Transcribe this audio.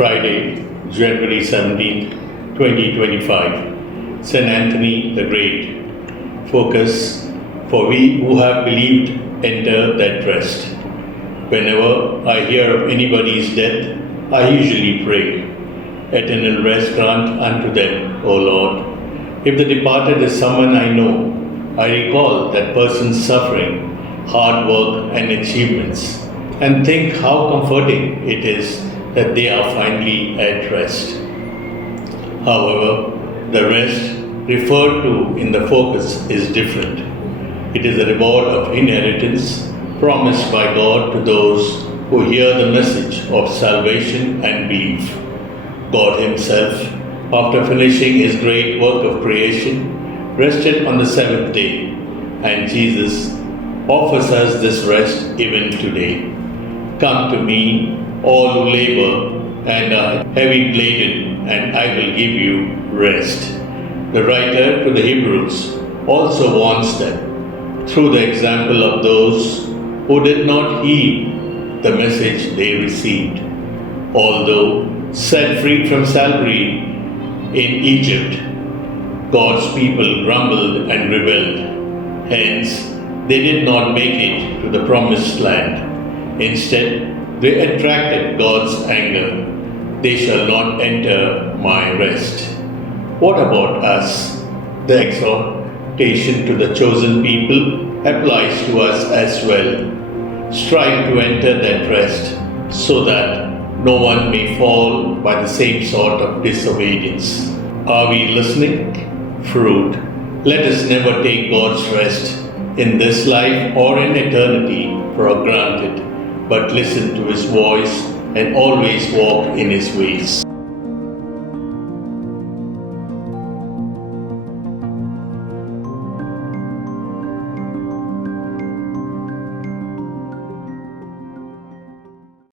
Friday, January 17th, 2025. St. Anthony the Great. Focus: for we who have believed enter that rest. Whenever I hear of anybody's death, I usually pray, eternal rest grant unto them, O Lord. If the departed is someone I know, I recall that person's suffering, hard work and achievements, and think how comforting it is that they are finally at rest. However, the rest referred to in the focus is different. It is a reward of inheritance promised by God to those who hear the message of salvation and believe. God Himself, after finishing His great work of creation, rested on the seventh day, and Jesus offers us this rest even today. Come to me, all who labor and are heavy laden, and I will give you rest. The writer to the Hebrews also warns them through the example of those who did not heed the message they received. Although set free from slavery in Egypt, God's people grumbled and rebelled. Hence, they did not make it to the promised land. Instead, they attracted God's anger. They shall not enter my rest. What about us? The exhortation to the chosen people applies to us as well. Strive to enter that rest so that no one may fall by the same sort of disobedience. Are we listening? Fruit. Let us never take God's rest in this life or in eternity for granted, but listen to His voice and always walk in His ways.